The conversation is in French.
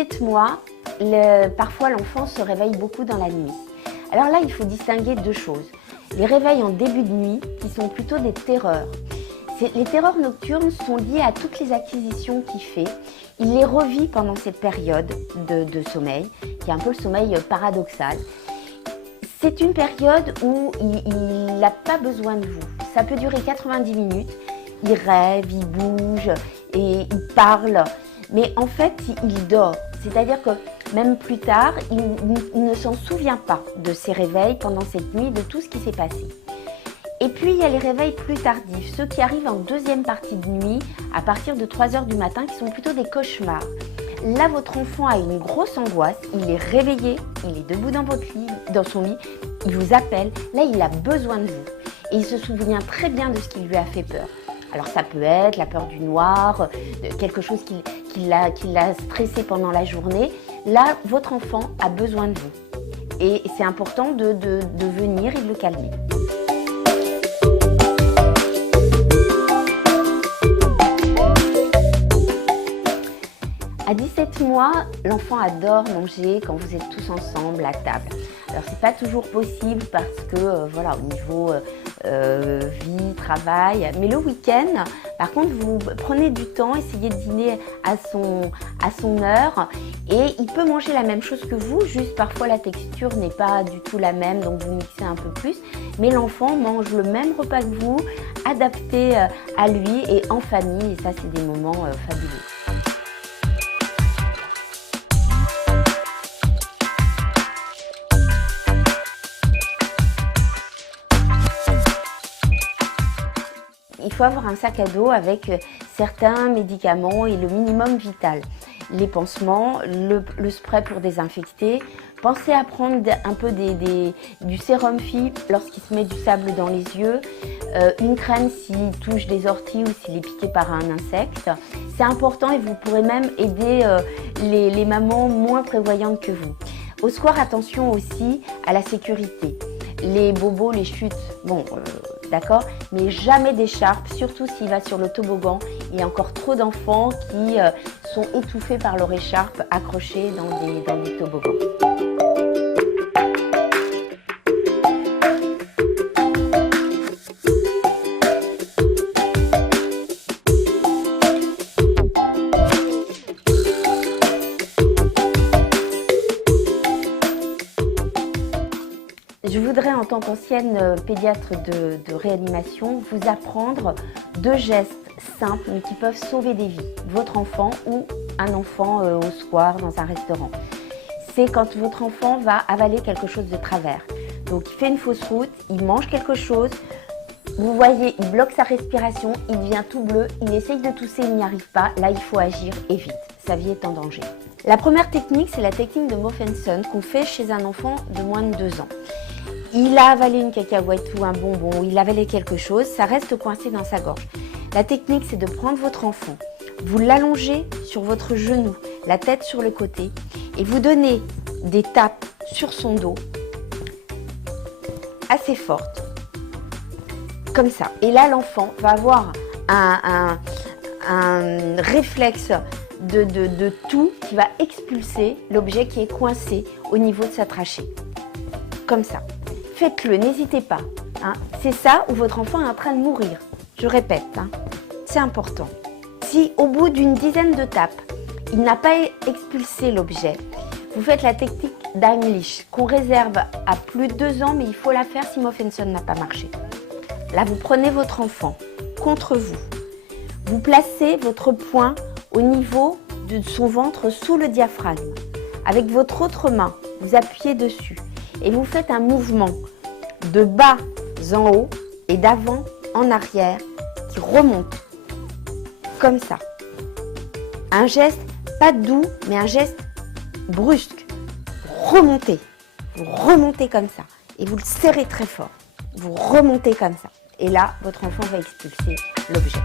17 mois, parfois l'enfant se réveille beaucoup dans la nuit. Alors là, il faut distinguer deux choses. Les réveils en début de nuit, qui sont plutôt des terreurs. Les terreurs nocturnes sont liées à toutes les acquisitions qu'il fait. Il les revit pendant cette période de sommeil, qui est un peu le sommeil paradoxal. C'est une période où il n'a pas besoin de vous. Ça peut durer 90 minutes. Il rêve, il bouge et il parle. Mais en fait, il dort. C'est-à-dire que même plus tard, il ne s'en souvient pas de ses réveils pendant cette nuit, de tout ce qui s'est passé. Et puis, il y a les réveils plus tardifs, ceux qui arrivent en deuxième partie de nuit, à partir de 3 h du matin, qui sont plutôt des cauchemars. Là, votre enfant a une grosse angoisse, il est réveillé, il est debout dans son lit, il vous appelle, là, il a besoin de vous. Et il se souvient très bien de ce qui lui a fait peur. Alors, ça peut être la peur du noir, quelque chose qui l'a stressé pendant la journée. Là, votre enfant a besoin de vous. Et c'est important de venir et de le calmer. À 17 mois, l'enfant adore manger quand vous êtes tous ensemble à table. Alors, c'est pas toujours possible parce que, voilà, au niveau vie, travail. Mais le week-end, par contre, vous prenez du temps, essayez de dîner à son heure. Et il peut manger la même chose que vous, juste parfois la texture n'est pas du tout la même, donc vous mixez un peu plus. Mais l'enfant mange le même repas que vous, adapté à lui et en famille. Et ça, c'est des moments fabuleux. Il faut avoir un sac à dos avec certains médicaments et le minimum vital. Les pansements, le spray pour désinfecter. Pensez à prendre un peu du sérum Phi lorsqu'il se met du sable dans les yeux. Une crème s'il touche des orties ou s'il est piqué par un insecte. C'est important et vous pourrez même aider les mamans moins prévoyantes que vous. Au square, attention aussi à la sécurité. Les bobos, les chutes, bon, d'accord, mais jamais d'écharpe, surtout s'il va sur le toboggan. Il y a encore trop d'enfants qui sont étouffés par leur écharpe accrochée dans des toboggans. Je voudrais, en tant qu'ancienne pédiatre de réanimation, vous apprendre 2 gestes simples mais qui peuvent sauver des vies. Votre enfant ou un enfant au square, dans un restaurant. C'est quand votre enfant va avaler quelque chose de travers. Donc il fait une fausse route, il mange quelque chose, vous voyez, il bloque sa respiration, il devient tout bleu, il essaye de tousser, il n'y arrive pas. Là, il faut agir et vite, sa vie est en danger. La première technique, c'est la technique de Moffenson qu'on fait chez un enfant de moins de 2 ans. Il a avalé une cacahuète ou un bonbon, il a avalé quelque chose, ça reste coincé dans sa gorge. La technique, c'est de prendre votre enfant, vous l'allongez sur votre genou, la tête sur le côté, et vous donnez des tapes sur son dos, assez fortes, comme ça. Et là, l'enfant va avoir un réflexe de tout qui va expulser l'objet qui est coincé au niveau de sa trachée, comme ça. Faites-le, n'hésitez pas. Hein. C'est ça où votre enfant est en train de mourir. Je répète, hein. C'est important. Si au bout d'une dizaine de tapes, il n'a pas expulsé l'objet, vous faites la technique d'Heimlich qu'on réserve à plus de 2 ans, mais il faut la faire si Moffenson n'a pas marché. Là, vous prenez votre enfant contre vous. Vous placez votre poing au niveau de son ventre sous le diaphragme. Avec votre autre main, vous appuyez dessus. Et vous faites un mouvement de bas en haut et d'avant en arrière qui remonte, comme ça. Un geste pas doux, mais un geste brusque. Vous remontez comme ça et vous le serrez très fort. Vous remontez comme ça. Et là, votre enfant va expulser l'objet.